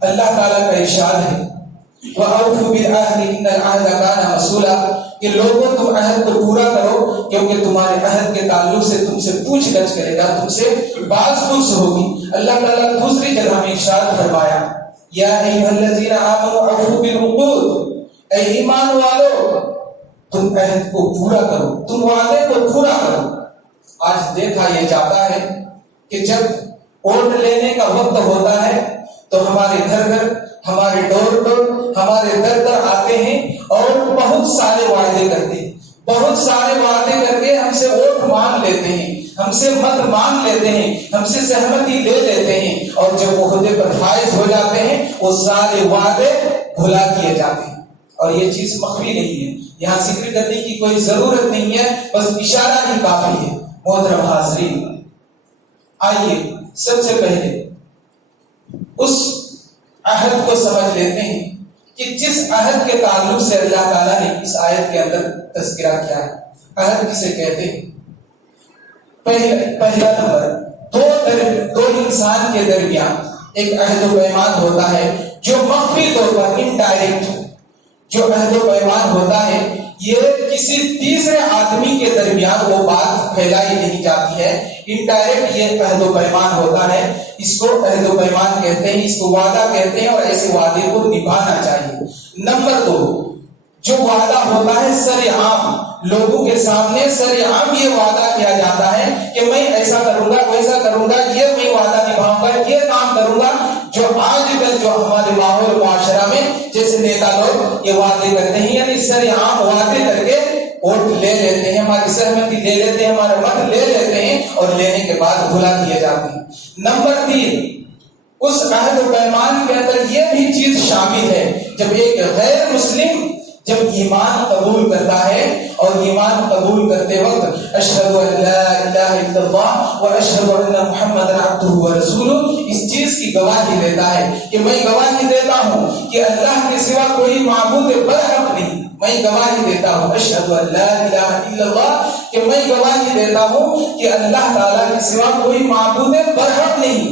اللہ تعالیٰ کا ارشاد ہے وَأَوْفُوا بِالْعَهْدِ إِنَّ الْعَهْدَ كَانَ مَسْئُولًا کہ لوگوں تم عہد کو پورا کرو کیونکہ تمہارے عہد کے تعلق سے تم سے پوچھ گچھ کرے گا، تم سے باز پرس ہوگی۔ اللہ تعالیٰ نے دوسری جگہ میں ارشاد فرمایا یا ایھا الذین آمنوا اوفوا بالعقود، اے ایمان والو تم عہد کو پورا کرو، تم وعدے کو پورا کرو۔ آج دیکھا یہ جاتا ہے کہ جب ووٹ لینے کا وقت ہوتا ہے تو ہمارے گھر گھر، ہمارے ڈور ڈور، ہمارے در در آتے ہیں اور بہت سارے وعدے کرتے ہیں، بہت سارے وعدے کر کے ہم سے ووٹ مانگ لیتے ہیں، ہم سے مت مانگ لیتے ہیں، ہم سے سہمتی لے لیتے ہیں، اور جب عہدے پر فائز ہو جاتے ہیں وہ سارے وعدے بھلا دیے جاتے ہیں۔ اور یہ چیز مخفی نہیں ہے، یہاں ذکر کرنے کی کوئی ضرورت نہیں ہے، بس اشارہ ہی کافی ہے۔ محترم حاضرین، آئیے سب سے پہلے اس عہد کو سمجھ لیتے ہیں کہ جس عہد کے تعلق سے اللہ تعالیٰ نے اس آیت کے اندر تذکرہ کیا ہے۔ عہد کسے کہتے ہیں؟ پہلا نمبر، دو انسان کے درمیان ایک عہد و پیمان ہوتا ہے جو مخفی طور پر انڈائریکٹ، جو عہد و پیمان ہوتا ہے یہ کسی تیسرے آدمی کے درمیان وہ بات پھیلائی نہیں جاتی ہے، انڈائریکٹ یہ عہد و پیمان ہوتا ہے۔ اس کو عہد و پیمان کہتے ہیں، اس کو وعدہ کہتے ہیں، اور ایسے وعدے کو نبھانا چاہیے۔ نمبر دو، جو وعدہ ہوتا ہے سر عام، لوگوں کے سامنے سر عام یہ وعدہ کیا جاتا ہے کہ میں ایسا کروں گا، ویسا کروں گا، یہ میں وعدہ نبھاؤں گا، یہ کام کروں گا۔ جو آج کل جو ہمارے ماحول معاشرہ میں جیسے نیتا لوگ یہ وعدے کرتے ہیں، یعنی سر عام وعدے کر کے ووٹ لے لیتے ہیں، ہماری سہمتی لے لیتے ہیں، ہمارا مت لے لیتے ہیں، اور لینے کے بعد بھلا دیے جاتے ہیں۔ نمبر تین، اس عہد و پیمان کے اندر یہ بھی چیز شامل ہے، جب ایک غیر مسلم جب ایمان قبول کرتا ہے اور ایمان قبول کرتے وقت اشہد ان لا الہ الا اللہ و اشہد ان محمد عبدہ و رسولہ، اس چیز کی گواہی دیتا ہے کہ میں گواہی دیتا ہوں کہ اللہ کے سوا کوئی معبود برحق نہیں، میں گواہی دیتا ہوں اشہد ان لا الہ الا اللہ، کہ میں گواہی دیتا ہوں کہ اللہ تعالیٰ کے سوا کوئی معبود برحق نہیں،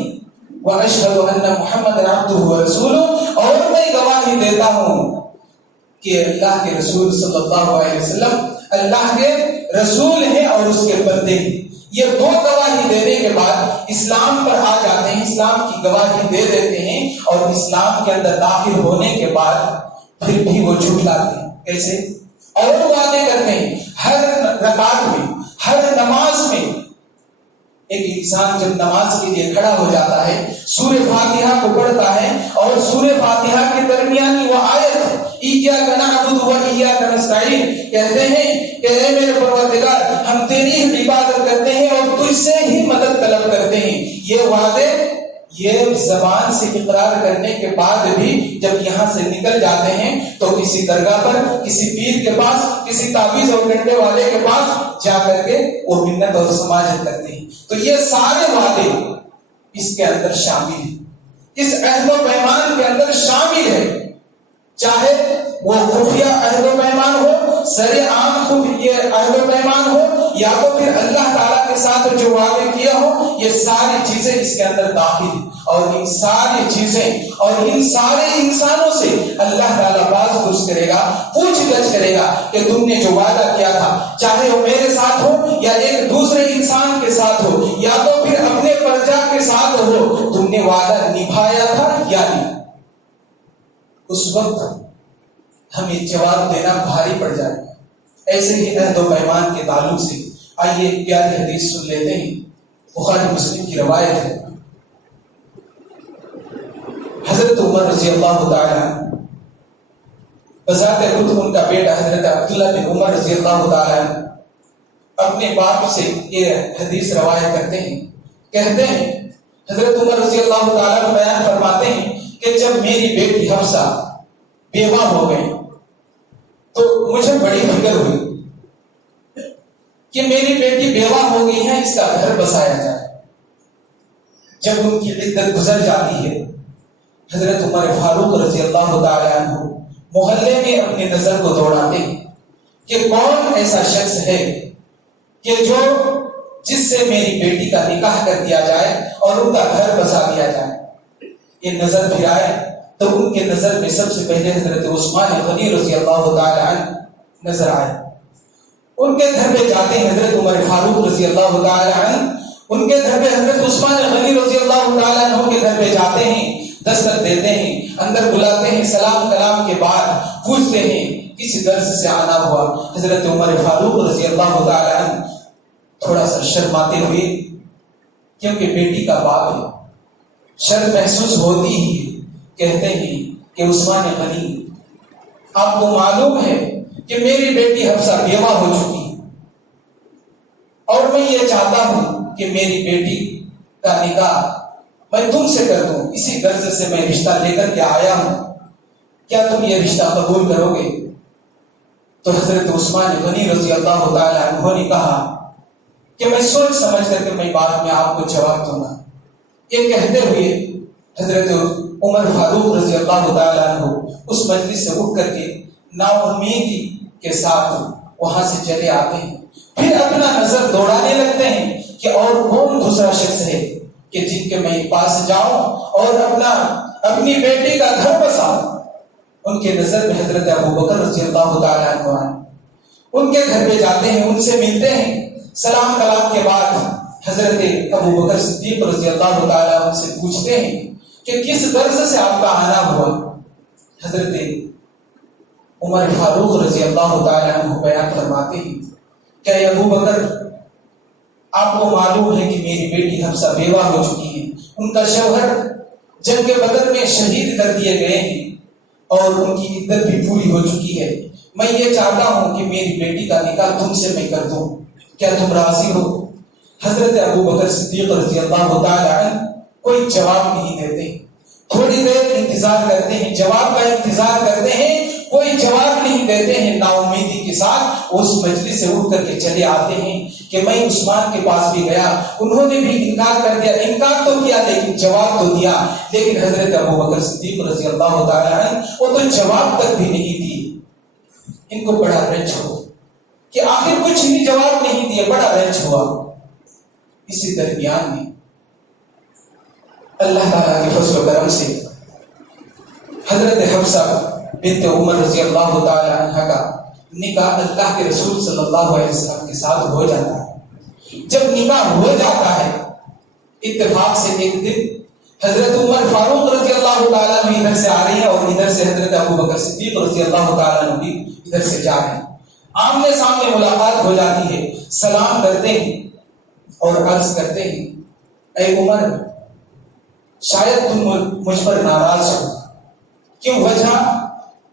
واشہد ان محمد عبدہ و رسولہ، اور میں گواہی دیتا ہوں کہ اللہ کے رسول صلی اللہ علیہ وسلم اللہ کے رسول ہیں اور اس کے بندے ہیں۔ یہ دو گواہی دینے کے بعد اسلام پر آ جاتے ہیں، اسلام کی گواہی دے دیتے ہیں، اور اسلام کے اندر داخل ہونے کے بعد پھر بھی وہ جھٹلاتے ہیں۔ کیسے؟ اور وعدے کرتے ہیں ہر رکعت میں، ہر نماز میں۔ ایک انسان جب نماز کے لیے کھڑا ہو جاتا ہے، سورہ فاتحہ کو پڑھتا ہے، اور سورہ فاتحہ کے درمیانی وہ آیت ایاک نعبد و ایاک نستعین کہتے ہیں کہ اے میرے پروردگار ہم تیری ہی عبادت کرتے ہیں اور تجھ سے ہی مدد طلب کرتے ہیں، یہ وعدے یہ زبان سے اقرار کرنے کے بعد بھی جب یہاں سے نکل جاتے ہیں تو کسی درگاہ پر، کسی پیر کے پاس، کسی تعویذ اور ڈنڈے والے کے پاس جا کر کے وہ منت اور سماجت کرتے ہیں۔ تو یہ سارے وعدے اس کے اندر شامل ہیں، اس عہد و پیمان کے اندر شامل ہے، چاہے وہ خفیہ عہد و پیمان ہو، سر عام خفیہ عہد و پیمان ہو، یا تو پھر اللہ تعالیٰ کے ساتھ جو وعدے کیا ہو، یہ ساری چیزیں اس کے اندر داخل ہیں۔ اور ان ساری چیزیں اور ان سارے انسانوں سے اللہ تعالیٰ باز پرس کرے گا، پوچھ گچھ کرے گا کہ تم نے جو وعدہ کیا تھا، چاہے وہ میرے ساتھ ہو یا ایک دوسرے انسان کے ساتھ ہو یا تو پھر اپنے پرجا کے ساتھ ہو، تم نے وعدہ نبھایا تھا یا نہیں۔ اس وقت ہمیں جواب دینا بھاری پڑ جائے گا۔ ایسے ہی عہد و پیمان کے تعلق سے آئیے ایک پیاری حدیث سن لیتے ہیں، بخاری مسلم کی روایت ہے۔ حضرت عمر رضی اللہ تعالیٰ بذات خود ان کا بیٹا حضرت عبداللہ بن عمر رضی اللہ تعالیٰ اپنے باپ سے یہ حدیث روایت کرتے ہیں، کہتے ہیں حضرت عمر رضی اللہ تعالیٰ بیان فرماتے ہیں کہ جب میری بیٹی حفصہ بیوہ ہو گئی تو مجھے بڑی فکر ہوئی کہ میری بیٹی بیوہ ہو گئی ہے، اس کا گھر بسایا جائے۔ جب ان کی عدت گزر جاتی ہے، حضرت عمر فاروق رضی اللہ تعالیٰ عنہ محلے میں اپنی نظر کو دوڑاتے ہیں کہ کون ایسا شخص ہے کہ جس سے میری بیٹی کا نکاح کر دیا جائے اور ان کا گھر بسا دیا جائے۔ یہ نظر پھرائے تو ان کے نظر میں سب سے پہلے حضرت عثمان غنی رضی اللہ تعالی عنہ نظر آئے. ان کے گھر پہ جاتے ہیں حضرت عمر فاروق رضی اللہ تعالی عنہ، ان کے گھر پہ حضرت عثمان غنی رضی اللہ تعالی عنہ کے گھر پہ جاتے ہیں، دستک دیتے ہیں، اندر بلاتے ہیں، سلام کلام کے بعد پوچھتے ہیں کس درس سے آنا ہوا. حضرت عمر فاروق رضی اللہ تعالی عنہ تھوڑا سا شرماتے ہوئے، کیونکہ بیٹی کا باپ ہے، شرم محسوس ہوتی ہی ہے، کہتے ہیں کہ عثمان غنی آپ کو معلوم ہے کہ میری بیٹی حفصہ بیوہ ہو چکی ہے، اور میں یہ چاہتا ہوں کہ میری بیٹی کا نکاح میں تم سے کر دوں، اسی غرض سے میں رشتہ لے کر کے آیا ہوں، کیا تم یہ رشتہ قبول کرو گے؟ تو حضرت عثمان غنی رضی اللہ تعالی عنہ نے کہا کہ میں سوچ سمجھ کر کے میں بعد میں آپ کو جواب دوں گا. یہ کہتے ہوئے حضرت عمر فاروق رضی اللہ تعالی عنہ اس مجلس سے اٹھ کر کے نا امیدی کے ساتھ وہاں سے چلے آتے ہیں. پھر اپنا نظر دوڑانے لگتے ہیں کہ اور کون دوسرا شخص ہے کہ جن کے میں پاس جاؤں اور اپنی بیٹی کا گھر بساؤں. ان کے نظر میں حضرت ابو بکر رضی اللہ تعالی عنہ آئے. ان کے گھر پہ جاتے ہیں، ان سے ملتے ہیں، سلام کلام کے بعد حضرت ابو بکر صدیق رضی اللہ تعالی عنہ سے پوچھتے ہیں کہ کس غرض سے آپ کا آنا ہوا. حضرت عمر فاروق رضی اللہ تعالی عنہ بیان فرماتے ہیں کہ ابو بکر آپ کو معلوم ہے کہ میری بیٹی حفصہ بیوہ ہو چکی ہے، ان کا شوہر جنگ بدر میں شہید کر دیے گئے ہیں اور ان کی عدت بھی پوری ہو چکی ہے. میں یہ چاہتا ہوں کہ میری بیٹی کا نکاح تم سے میں کر دوں، کیا تم راضی ہو؟ حضرت ابو بکر صدیق رضی اللہ تعالی عنہ کوئی جواب نہیں دیتے، تھوڑی دیر انتظار کرتے ہیں، جواب کا انتظار کرتے ہیں، کوئی جواب نہیں دیتے ہیں. نا امیدی کے ساتھ اس مجلس سے اٹھ کر کے چلے آتے ہیں کہ میں عثمان کے پاس بھی گیا، انہوں نے بھی انکار کر دیا، انکار تو کیا لیکن جواب تو دیا، لیکن حضرت ابو بکر صدیق رضی اللہ تعالی عنہ وہ تو جواب تک بھی نہیں دی. ان کو بڑا رنج ہو کہ آخر کچھ بھی جواب نہیں دیے، بڑا رنج ہوا. اسی درمیان میں اللہ تعالیٰ کے فضل و کرم سے حضرت حفصہ بنت عمر رضی اللہ تعالی عنہ کا نکاح اللہ کے رسول صلی اللہ علیہ وسلم کے ساتھ ہو جاتا ہے. جب نکاح ہو جاتا ہے اتفاق سے ایک دن حضرت عمر فاروق رضی اللہ تعالیٰ عنہ ادھر سے آ رہی ہے اور ادھر سے حضرت ابو بکر صدیق رضی اللہ تعالیٰ عنہ بھی ادھر سے جا رہے ہیں. آمنے سامنے ملاقات ہو جاتی ہے، سلام کرتے ہیں اور عرض کرتے ہیں اے عمر شاید تم مجھ پر ناراض ہو، کیوں؟ وجہ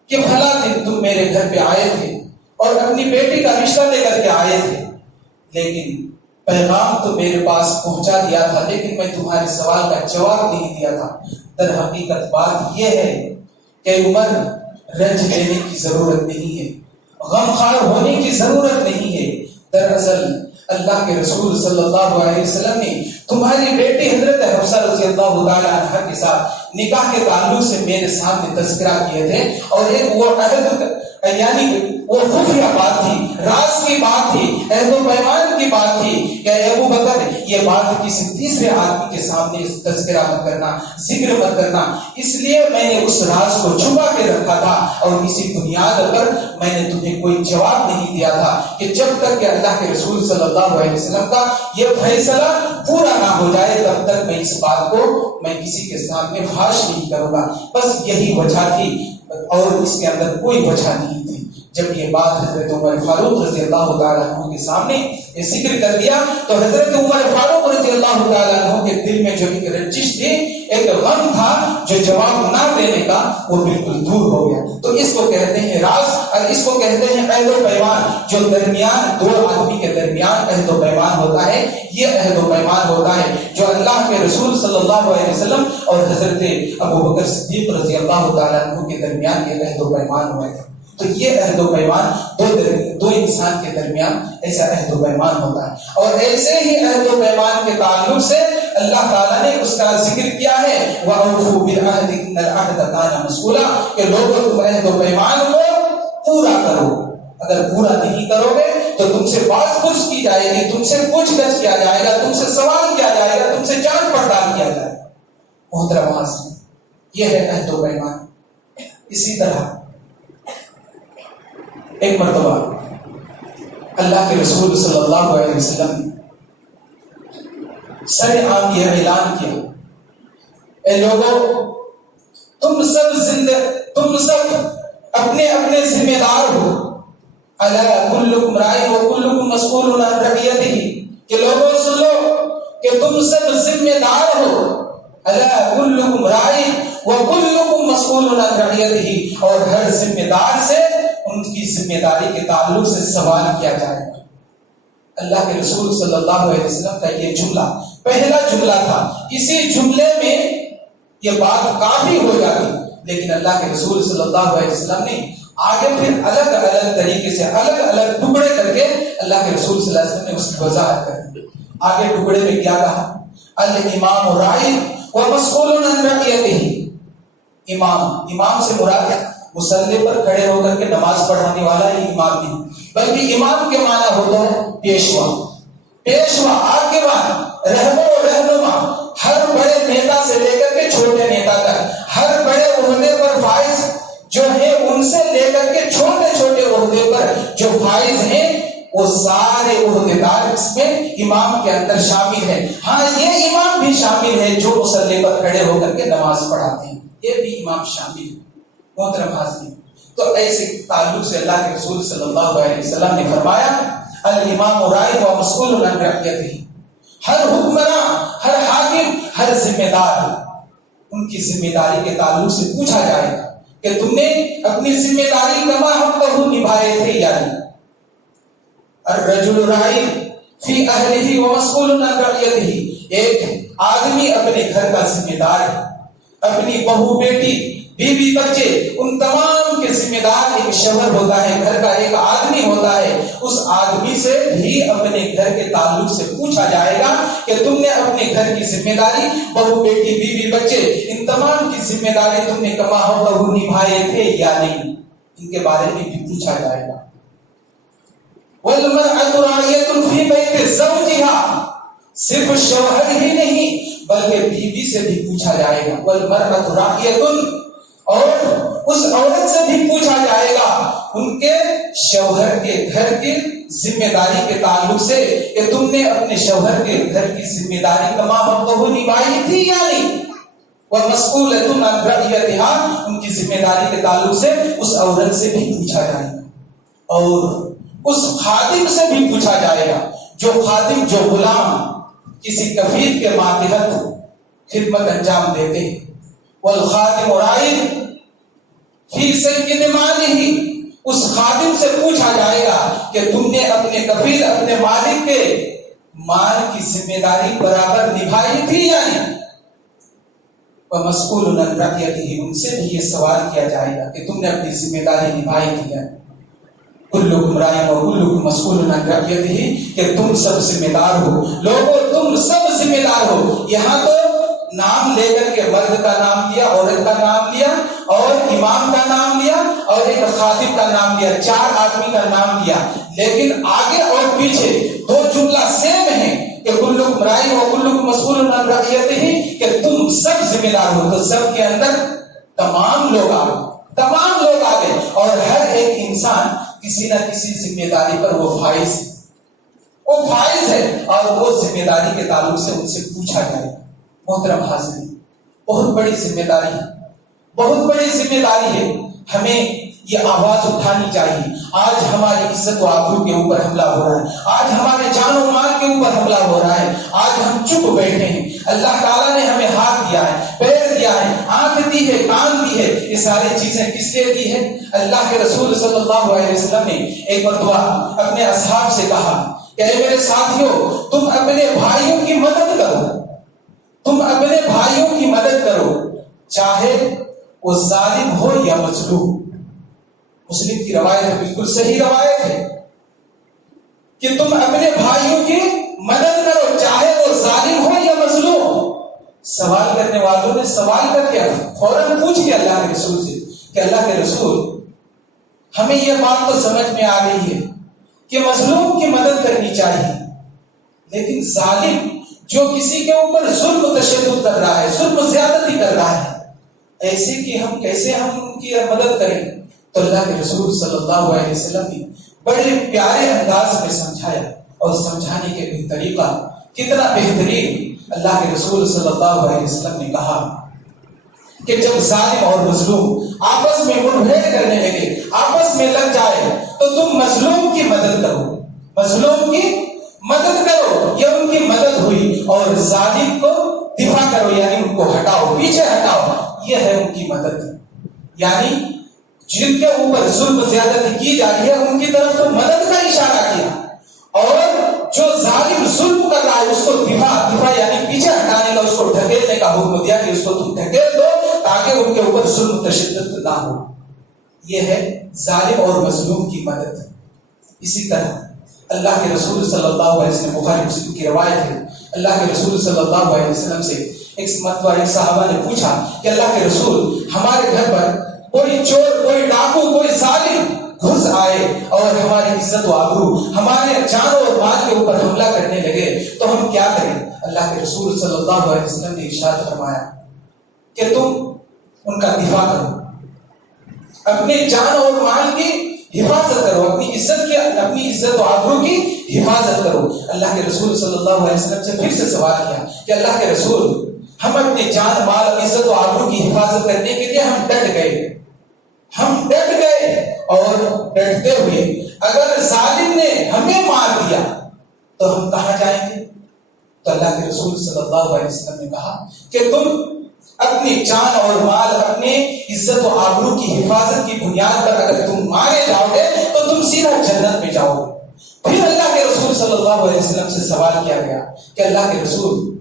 کہ فلاں دن تم میرے گھر پہ آئے تھے اور اپنی بیٹی کا رشتہ لے کر کے آئے تھے، لیکن پیغام تو میرے پاس پہنچا دیا تھا لیکن میں تمہارے سوال کا جواب نہیں دیا تھا. در حقیقت بات یہ ہے کہ عمر رنج لینے کی ضرورت نہیں ہے، غمخوار ہونے کی ضرورت نہیں ہے. دراصل اللہ کے رسول صلی اللہ علیہ وسلم نے تمہاری بیٹی حضرت حفصہ رضی اللہ تعالی عنہ کے ساتھ نکاح کے تعلق سے میرے سامنے تذکرہ کیے تھے، اور ایک وہ عہد یعنی وہ خفیہ بات تھی، راز کی بات تھی، عہد و پیمان کی بات تھی کہ ابو بکر یہ بات کسی تیسرے آدمی کے سامنے تذکرہ مت کرنا، ذکر مت کرنا. اس لیے میں نے اس راز کو چھپا کے رکھا تھا اور اسی بنیاد پر میں نے تمہیں کوئی جواب نہیں دیا تھا کہ جب تک کہ اللہ کے رسول صلی اللہ علیہ وسلم کا یہ فیصلہ پورا نہ ہو جائے تب تک میں اس بات کو میں کسی کے سامنے فاش نہیں کروں گا. بس یہی وجہ تھی اور اس کے اندر کوئی وجہ نہیں تھی. جب یہ بات حضرت عمر فاروق رضی اللہ تعالیٰ عنہ کے سامنے یہ ذکر کر دیا تو حضرت عمر فاروق رضی اللہ تعالیٰ عنہ کے دل میں جو ایک رنجش تھی، ایک غم تھا جو جواب نہ دینے کا، وہ بالکل دور ہو گیا. تو اس کو کہتے ہیں راز اور اس کو کہتے ہیں عہد و پیمان. جو درمیان دو آدمی کے درمیان عہد و پیمان ہوتا ہے، یہ عہد و پیمان ہوتا ہے جو اللہ کے رسول صلی اللہ علیہ وسلم اور حضرت ابو بکر صدیق رضی اللہ تعالیٰ عنہ کے درمیان یہ عہد و پیمان ہوئے تھے. تو یہ عہد و پیمان دو انسان کے درمیان ایسا عہد و پیمان ہوتا ہے. اور ایسے ہی عہد و پیمان کے تعلق سے اللہ تعالیٰ نے اس کا ذکر کیا ہے وَأَوْفُوا بِالْعَهْدِ إِنَّ الْعَهْدَ كَانَ مَسْئُولًا کہ لوگوں تم عہد و پیمان کو پورا کرو. اگر پورا نہیں کرو گے تو تم سے بات پوچھ کی جائے گی، تم سے پوچھ گچھ کیا جائے گا، تم سے سوال کیا جائے گا، تم سے جانچ پڑتال کیا جائے گا. محترم حاضرین، یہ ہے عہد و پیمان۔ اسی طرح ایک مرتبہ اللہ کے رسول صلی اللہ علیہ وسلم نے سرعام یہ اعلان کیا، اے لوگوں، تم سب اپنے اپنے ذمہ دار ہو، الا کلکم راع و کلکم مسئول عن رعیتہ، کہ لوگوں سن لو کہ تم سب ذمہ دار ہو، الا کلکم راع و کلکم مسئول عن رعیتہ، اور ہر ذمہ دار سے ان کی ذمہ داری کے تعلق سے سوال کیا جائے گا۔ اللہ کے رسول صلی اللہ علیہ وسلم کا یہ جملہ پہلا جملہ تھا، اسی جملے میں یہ بات کافی ہو جاتی، لیکن اللہ کے رسول صلی اللہ علیہ وسلم نے آگے پھر الگ الگ طریقے سے الگ الگ ٹکڑے کر کے اللہ کے رسول صلی اللہ علیہ وسلم نے اس کی وضاحت کر دی۔ آگے ٹکڑے میں کیا کہا؟ الامام راع ومسئول عن رعیتہ، امام سے مراد مصلی پر کھڑے ہو کر کے نماز پڑھانے والا ہی امام نہیں، بلکہ امام کے معنی ہوتا ہے پیشوا، آگےوان، رہنما، ہر بڑے نیتا سے لے کر کے چھوٹے نیتا تک، ہر بڑے عہدے پر فائز جو ہیں ان سے لے کر کے چھوٹے چھوٹے عہدے پر جو فائز ہیں، وہ سارے عہدیدار اس میں امام کے اندر شامل ہیں۔ ہاں، یہ امام بھی شامل ہے جو مصلی پر کھڑے ہو کر کے نماز پڑھاتے ہیں، یہ بھی امام شامل ہے۔ محترم حاضرین، تو ایسے تعلق سے اللہ کے رسول صلی اللہ علیہ وسلم نے فرمایا الامام راع و مسئول عن رعیتہ، ہر حکمراں، ہر حاکم، ہر ذمہ دار ان کی ذمہ داری کے تعلق سے پوچھا جائے گا کہ تم نے اپنی ذمہ داری کما حقہ نبھائے تھے یا نہیں۔ الرجل راع فی اہلہ و مسئول عن رعیتہ، ایک آدمی اپنے گھر کا ذمہ دار ہے، اپنی بہو، بیٹی، بیوی، بچے، ان تمام کے ذمہ دار ایک شوہر ہوتا ہے، گھر کا ایک آدمی ہوتا ہے۔ اس آدمی سے بھی اپنے گھر کے تعلق سے پوچھا جائے گا کہ تم نے اپنے گھر کی ذمہ داری، بہو، بیٹی، بیوی، بچے، ان تمام کی ذمہ داری تم نے کما حقہ نبھائے تھے یا نہیں، ان کے بارے میں بھی پوچھا جائے گا۔ والمرأة راعیۃ فی بیت زوجہا، صرف شوہر ہی نہیں بلکہ بیوی سے بھی پوچھا جائے گا۔ والمرأة راعیۃ، اور اس عورت سے بھی پوچھا جائے گا ان کے شوہر کے گھر کی ذمہ داری کے تعلق سے کہ تم نے اپنے شوہر کے گھر کی ذمہ داری کما حقہ نبھائی تھی یا نہیں۔ ومسئولۃ عن رعیتہا، ان کی ذمہ داری کے تعلق سے اس عورت سے بھی پوچھا جائے گا، اور اس خادم سے بھی پوچھا جائے گا، جو خادم، جو غلام کسی کفیل کے ماتحت خدمت انجام دیتے ہیں۔ والخادم راع فی سید مالہ، اس خادم سے پوچھا جائے گا کہ تم نے اپنے کفیل، اپنے مالک کے مال کی ذمہ داری برابر نبھائی تھی یا نہیں۔ ومسئول عن رعیتہ، ان سے بھی یہ سوال کیا جائے گا کہ تم نے اپنی ذمہ داری نبھائی تھی یا نہیں۔ کلکم راع و کلکم مسئول عن رعیتہ، کہ تم سب ذمہ دار ہو، لوگوں تم سب ذمہ دار ہو۔ یہاں تو نام لے کر کے مرد کا نام لیا، عورت کا نام لیا، اور امام کا نام لیا، اور ایک خادم کا نام لیا، 4 آدمی کا نام لیا، لیکن آگے اور پیچھے دو جملہ سیم ہے کہ کلکم راع و کلکم مسئول عن رعیتہ، کہ تم سب ذمہ دار ہو۔ تو سب کے اندر تمام لوگ آ گئے، اور ہر ایک انسان کسی نہ کسی ذمہ داری پر وہ فائز ہے، اور وہ ذمہ داری کے تعلق سے ان سے پوچھا جائے گا۔ محترم حاضرین، بہت بڑی ذمہ داری ہے، بہت بڑی ذمہ داری ہے، ہمیں یہ آواز اٹھانی چاہیے۔ آج ہماری عزت و آبرو کے اوپر حملہ ہو رہا ہے، آج ہمارے جان و مال کے اوپر حملہ ہو رہا ہے، آج ہم چپ بیٹھے ہیں۔ اللہ تعالیٰ نے ہمیں ہاتھ دیا ہے، پیر دیا ہے، آنکھ دی ہے، کان دی ہے، یہ ساری چیزیں کس لیے دی ہے؟ اللہ کے رسول صلی اللہ علیہ وسلم نے ایک مرتبہ اپنے اصحاب سے کہا کہ اے میرے ساتھیوں، تم اپنے بھائیوں کی مدد کرو، چاہے وہ ظالم ہو یا مظلوم۔ مسلم کی روایت ہے، بالکل صحیح روایت ہے کہ تم اپنے بھائیوں کی مدد کرو، چاہے وہ ظالم ہو یا مظلوم۔ سوال کرنے والوں نے سوال کر کے فوراً پوچھ کے اللہ کے رسول سے کہ اللہ کے رسول، ہمیں یہ بات تو سمجھ میں آ گئی ہے کہ مظلوم کی مدد کرنی چاہیے، لیکن ظالم جو کسی کے اوپر ظلم و تشدد کر رہا ہے، ظلم و زیادتی کر رہا ہے، ایسے کہ ہم کیسے ہم ان کی مدد کریں؟ تو اللہ کے رسول صلی اللہ علیہ وسلم نے بڑے پیارے انداز میں سمجھایا، اور سمجھانے کے بھی طریقہ کتنا بہترین۔ اللہ کے رسول صلی اللہ علیہ وسلم نے کہا کہ جب ظالم اور مظلوم آپس میں منبھیڑ کرنے لگے، آپس میں لگ جائے، تو تم مظلوم کی مدد کرو، مظلوم کی مدد کرو۔ یہ ان کی مدد ہوئی، اور ظالم کو دفاع کرو، یعنی ان کو ہٹاؤ، پیچھے ہٹاؤ، یہ ہے ان کی مدد۔ یعنی جن کے اوپر ظلم زیادتی کی جا رہی ہے ان کی طرف تو مدد کا اشارہ کیا، اور جو ظالم ظلم کر رہا ہے اس کو دفاع یعنی پیچھے ہٹانے کا، اس کو ڈھکیلنے کا حکم دیا کہ اس کو تم ڈھکیل دو تاکہ ان کے اوپر ظلم تشدد نہ ہو۔ یہ ہے ظالم اور مظلوم کی مدد۔ اسی طرح اللہ کے رسول صلی اللہ علیہ وسلم، بخاری مسلم کی روایت ہے، اللہ کے رسول صلی اللہ علیہ وسلم سے ایک مرتبہ ایک صحابہ نے پوچھا کہ اللہ کے رسول، ہمارے گھر پر کوئی چور، کوئی ڈاکو، کوئی ظالم گھس آئے اور ہماری عزت و آبرو، ہمارے جان اور مال کے اوپر حملہ کرنے لگے، تو ہم کیا کریں؟ اللہ کے رسول صلی اللہ علیہ وسلم نے ارشاد فرمایا کہ تم ان کا دفاع کرو، اپنے جان اور مال کی حفاظت کرو، اپنی عزت و آبرو کی حفاظت کرو۔ اللہ کے رسول صلی اللہ علیہ وسلم سے پھر سے سوال کیا کہ اللہ کے رسول، ہم اپنے جان مال اور عزت و آبرو کی حفاظت کرنے کے لیے ہم ڈٹ گئے، اور ڈٹتے ہوئے اگر ظالم نے ہمیں مار دیا تو ہم کہاں جائیں گے؟ تو اللہ کے رسول صلی اللہ علیہ وسلم نے کہا کہ تم اپنی جان اور مال، اپنے عزت و آبرو کی حفاظت کی بنیاد پر اگر تم مارے جاؤ گے تو تم سیدھا جنت میں جاؤ گے۔ پھر اللہ کے رسول صلی اللہ علیہ وسلم سے سوال کیا گیا کہ اللہ کے رسول،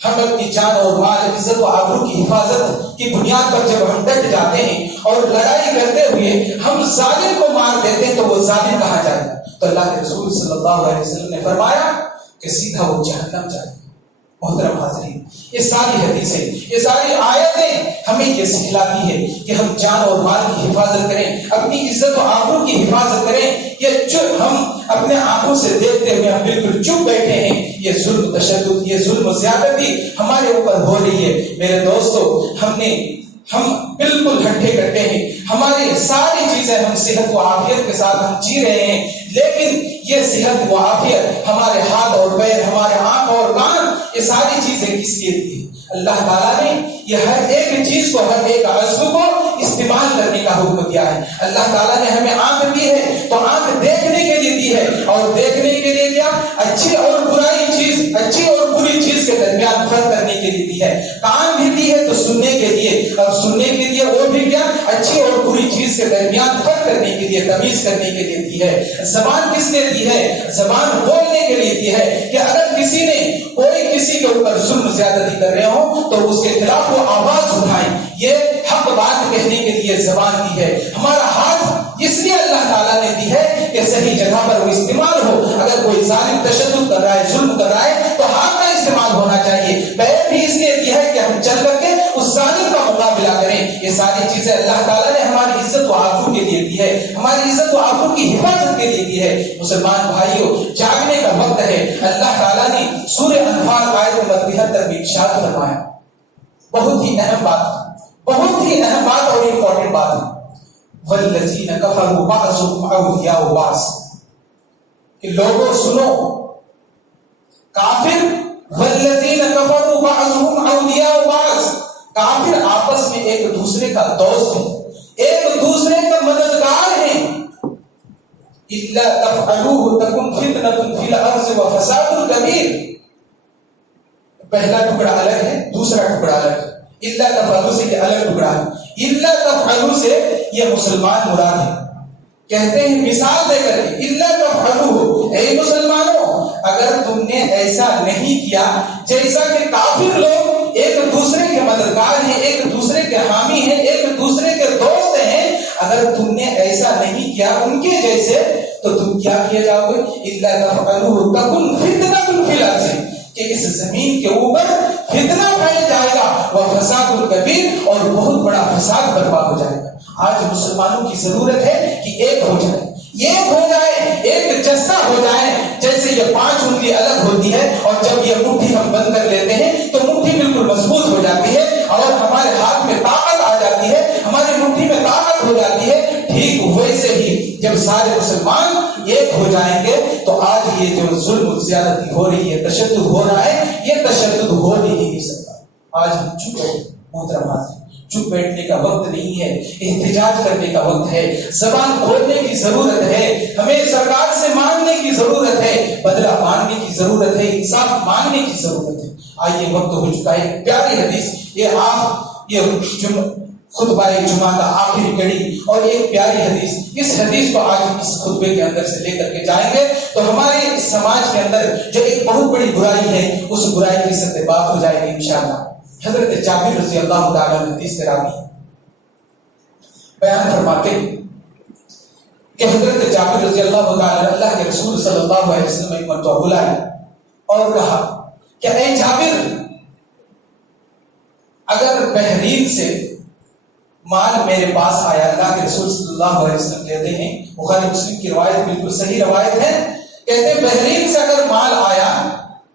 ہم اپنی جان اور مال، عزت و آبرو کی حفاظت کی بنیاد پر جب ہم ڈٹ جاتے ہیں اور لڑائی کرتے ہوئے ہم ظالم کو مار دیتے ہیں تو وہ ظالم کہاں جائے گا؟ تو اللہ کے رسول صلی اللہ علیہ وسلم نے فرمایا کہ سیدھا وہ جہنم جائے گا۔ محترم حاضرین، یہ ساری حدیثیں، یہ ساری آیتیں ہمیں یہ سکھلاتی ہے کہ ہم جان اور مال کی حفاظت کریں، اپنی عزت و آبرو کی حفاظت کریں۔ یہ جو ہم اپنے آنکھوں سے دیکھتے ہوئے ہم بالکل چپ بیٹھے ہیں، یہ ظلم تشدد، یہ ظلم زیادتی ہمارے اوپر ہو رہی ہے۔ میرے دوستو، ہم بالکل ہٹے کٹے ہیں، ہماری ساری چیزیں ہم صحت و عافیت کے ساتھ ہم جی رہے ہیں، لیکن یہ صحت و عافیت، ہمارے ہاتھ اور پیر، ہمارے آنکھ اور کان، یہ ساری چیزیں کس لیے دی؟ اللہ تعالیٰ نے یہ ہر ایک چیز کو، ہر ایک عضو کو استعمال کرنے کا حکم دیا ہے۔ اللہ تعالیٰ نے ہمیں آنکھ دی ہے تو آنکھ دیکھنے کے لیے دی ہے، اور دیکھنے کے لیے کیا؟ اچھی اور برائی چیز، اچھی اور بری چیز کے درمیان فرق کرنے کے لیے دی ہے۔ کان بھی دی ہے تو سننے کے لیے، اور سننے کے لیے وہ بھی کیا؟ اچھی اور بری چیز کے درمیان فرق کرنے کے لیے، تمیز کرنے کے لیے دی ہے۔ زبان کس نے دی ہے؟ زبان بولنے کے لیے دی ہے کہ اگر کسی نے کوئی کسی کے اوپر ظلم زیادتی کر رہے ہوں تو اس کے خلاف وہ آواز اٹھائیں۔ یہ حق بات کہنے کے لیے زبان دی ہے۔ ہمارا ہاتھ اس لیے اللہ تعالیٰ نے دی ہے کہ صحیح جگہ پر وہ استعمال ہو۔ اگر کوئی ظالم تشدد کر رہا ہے، ظلم کر رہا ہے، تو ہاتھ کا استعمال ہونا چاہیے۔ پیر بھی اس لیے دی ہے کہ ہم چل کر کے اس ظالم کا مقابلہ کریں۔ یہ ساری چیزیں اللہ تعالیٰ نے ہماری عزت و آبرو کے لیے دی ہے، ہماری عزت و آبرو کی حفاظت کے لیے دی ہے۔ مسلمان بھائیوں، جاگنے کا وقت ہے۔ اللہ تعالیٰ نے سورہ انفال آیت نمبر 73 میں ارشاد فرمایا، بہت ہی اہم بات اور امپورٹنٹ بات ہے، والذین کفروا بعضهم اولیاء بعض، کہ لوگوں سنو، کافر، والذین کفروا بعضهم اولیاء بعض، کافر آپس میں ایک دوسرے کا دوست ہے، ایک دوسرے کا مددگار ہے۔ الا تفعلوه تکن فتنة فی الارض وفساد کبیر، پہلا ٹکڑا الگ ہے، دوسرا ٹکڑا الگ ہے۔ الا تفعلوا سے یہ الگ ٹکڑا ہے، الا تفعلوا سے یہ مسلمان مراد ہے۔ کہتے ہیں مثال دے کر کے، الا تفعلوا، اے مسلمانوں اگر تم نے ایسا نہیں کیا جیسا کہ کافر لوگ ایک دوسرے کے مددگار ہیں، ایک دوسرے کے حامی ہیں، ایک دوسرے کے دوست ہیں، اگر تم نے ایسا نہیں کیا ان کے جیسے تو تم کیا کیے جاؤ گے؟ الا تفعلوا تکن فتنة فی الارض، کہ اس زمین کے اوپر فتنہ پھیل جائے گا، وفساد کبیر، اور بہت بڑا فساد برپا ہو جائے گا۔ آج مسلمانوں کی ضرورت ہے کہ ایک ہو جائے، ایک جسا ہو جائے۔ جیسے یہ 5 انگلی الگ ہوتی ہے اور جب یہ مٹھی ہم بند کر لیتے ہیں تو مٹھی بالکل مضبوط ہو جاتی ہے اور ہمارے ہاتھ میں طاقت آ جاتی تمہاری مٹھی میں طاقت ہو جاتی ہے، ٹھیک ویسے ہی جب سارے مسلمان ایک ہو جائیں گے تو آج یہ جو ظلم و زیادتی ہو رہی ہے، تشدد ہو رہا ہے، یہ تشدد ہو ہی نہیں سکتا۔ آج ہم چپ ہے محترم حاضرین، چپ بیٹھنے کا وقت نہیں ہے، احتجاج کرنے کا وقت ہے، زبان کھولنے کی ضرورت ہے، ہمیں سرکار سے مانگنے کی ضرورت ہے، بدلہ مانگنے کی ضرورت ہے، انصاف مانگنے کی ضرورت ہے۔ آئیے وقت ہو چکا ہے، پیاری حدیث یہ خطبہ جمعہ کا آخری کڑی اور ایک پیاری حدیث، اس حدیث کو آج اس خطبے کے اندر سے لے کر کے جائیں گے تو ہمارے اس سماج کے اندر جو ایک بہت بڑی برائی ہے اس برائی کی سطح بات ہو جائے گی انشاءاللہ۔ حضرت جابر رضی اللہ تعالیٰ عنہ حدیث کے راوی بیان فرماتے ہیں کہ حضرت جابر رضی اللہ تعالیٰ اللہ کے رسول صلی اللہ علیہ وسلم ایک مرتبہ بلائے اور کہا کہ اے جابر، اگر بحرین سے مال میرے پاس آیا، اللہ کے رسول صلی اللہ علیہ وسلم کہتے ہیں، بخاری مسلم کی روایت بالکل صحیح روایت ہے، کہتے ہیں بحرین سے اگر مال آیا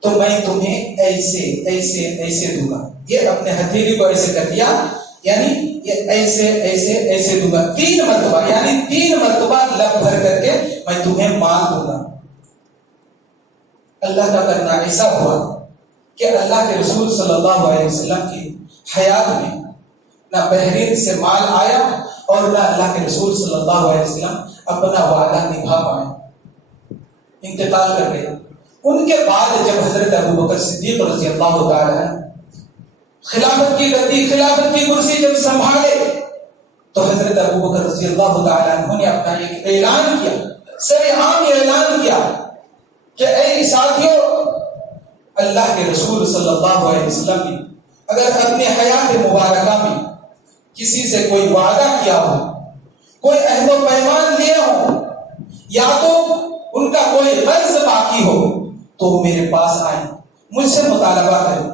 تو میں تمہیں ایسے ایسے ایسے دوں گا۔ یہ اپنے ہتھیلی کو ایسے کر دیا، یعنی یہ ایسے ایسے ایسے دوں گا، 3 مرتبہ، یعنی 3 مرتبہ لب بھر کر کے میں تمہیں مال دوں گا۔ اللہ کا کرنا ایسا ہوا کہ اللہ کے رسول صلی اللہ علیہ وسلم کی حیات میں نہ بحرین سے مال آیا اور نہ اللہ کے رسول صلی اللہ علیہ وسلم اپنا وعدہ نبھا پائے، انتقال کر گئے۔ ان کے بعد جب حضرت ابو بکر صدیق رضی اللہ تعالیٰ خلافت کی گدی، خلافت کی کرسی جب سنبھالے تو حضرت ابو بکر رضی اللہ تعالیٰ عنہ نے اپنا ایک اعلان کیا، سرعام اعلان کیا کہ اے ساتھیو، اللہ کے رسول صلی اللہ علیہ وسلم نے اگر اپنے حیات مبارکہ میں کسی سے کوئی وعدہ کیا ہو، کوئی عہد و پیمان لیے ہو، یا تو ان کا کوئی قرض باقی ہو تو میرے پاس آئیں، مجھ سے مطالبہ کریں۔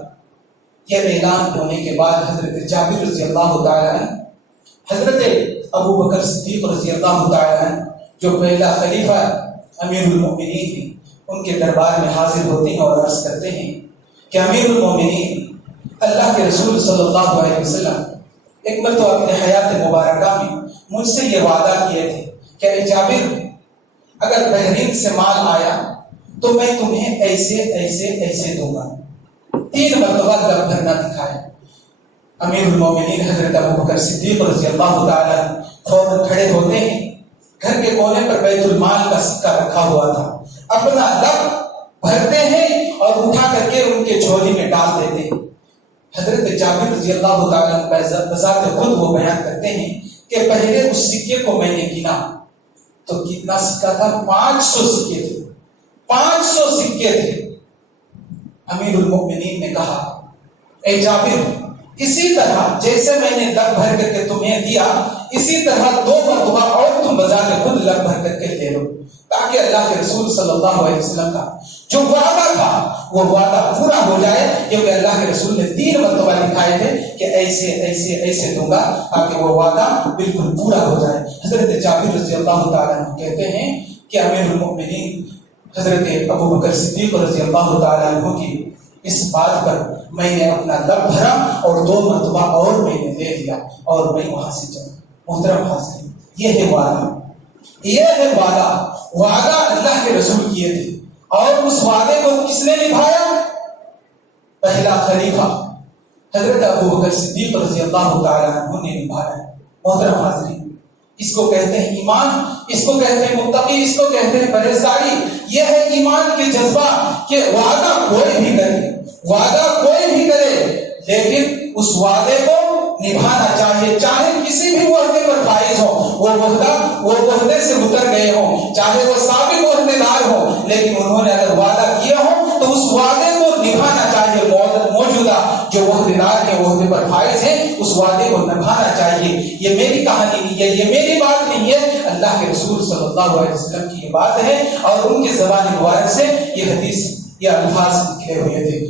یہ اعلان ہونے کے بعد حضرت جابر رضی اللہ تعالیٰ عنہ، حضرت ابو بکر صدیق رضی اللہ تعالیٰ عنہ جو پہلا خلیفہ امیر المؤمنین ہیں، ان کے دربار میں حاضر ہوتے ہیں اور عرض کرتے ہیں کہ امیر المؤمنین، اللہ کے رسول صلی اللہ علیہ وسلم ایک مرتبہ اپنے حیات مبارکہ میں مجھ سے یہ وعدہ کیے تھے کہ اے جابر، اگر بحرین سے مال آیا تو میں تمہیں ایسے ایسے ایسے دوں گا۔ 3 مرتبہ لب بھرنا دکھایا۔ امیر المومنین حضرت ابو بکر صدیق رضی اللہ تعالیٰ فوراً کھڑے ہوتے ہیں، گھر کے کونے پر بیت المال کا سکہ رکھا ہوا تھا، اپنا لب بھرتے ہیں اور اٹھا کر کے ان کے جھولی میں ڈال دیتے ہیں۔ حضرت جابر رضی اللہ تعالیٰ بذات خود وہ بیان کرتے ہیں کہ پہلے اس سکے کو میں نے گنا تو کتنا سکہ تھا؟ 500 سکے تھے، 500 سکے تھے۔ امیر المؤمنین نے کہا اے جابر، اسی طرح جیسے میں نے لب بھر کر کے تمہیں دیا، اسی طرح 2 مرتبہ اور تم بذات خود لب بھر کر کے لے لو، تاکہ اللہ کے رسول صلی اللہ علیہ وسلم کا جو وعدہ تھا وہ وعدہ پورا ہو جائے، کیونکہ اللہ کے رسول نے 3 مرتبہ دکھائے تھے کہ ایسے ایسے ایسے دوں گا تاکہ وہ وعدہ بالکل پورا ہو جائے۔ حضرت جابر رضی اللہ تعالیٰ عنہ کہتے ہیں کہ امیر المؤمنین حضرت ابو بکر صدیق رضی اللہ تعالیٰ عنہ کی اس بات پر میں نے اپنا لب بھرا اور 2 مرتبہ اور میں نے لے لیا اور میں وہاں سے چلا۔ محترم حاضرین، یہ ہے وعدہ، یہ ہے وعدہ، وعدہ اللہ کے رسول کیے تھے اور اس وعدے کو کس نے نبھایا؟ پہلا خلیفہ حضرت ابو بکر صدیق رضی اللہ تعالیٰ عنہ نے نبھایا۔ محترم حاضرین، اس کو کہتے ہیں ایمان، اس کو کہتے ہیں متقی، اس کو کہتے ہیں پرہیزگاری۔ یہ ہے ایمان کے جذبہ کہ وعدہ کوئی بھی کرے، وعدہ کوئی بھی کرے، لیکن اس وعدے کو نبھانا چاہیے، چاہے کسی بھی وعدے پر فائز ہو، وہ وعدے سے اتر گئے ہوں، چاہے وہ سابق عہدے دار ہوں، لیکن انہوں نے اگر وعدہ کیا ہو تو اس وعدے کو نبھانا چاہیے۔ موجودہ جو عہدے دار ہیں، عہدے پر فائز ہیں، اس وعدے کو نبھانا چاہیے۔ یہ میری کہانی نہیں ہے، یہ میری بات نہیں ہے، اللہ کے رسول صلی اللہ علیہ وسلم کی یہ بات ہے اور ان کی زبان مبارک سے یہ حدیث، یہ الفاظ نکلے ہوئے تھے۔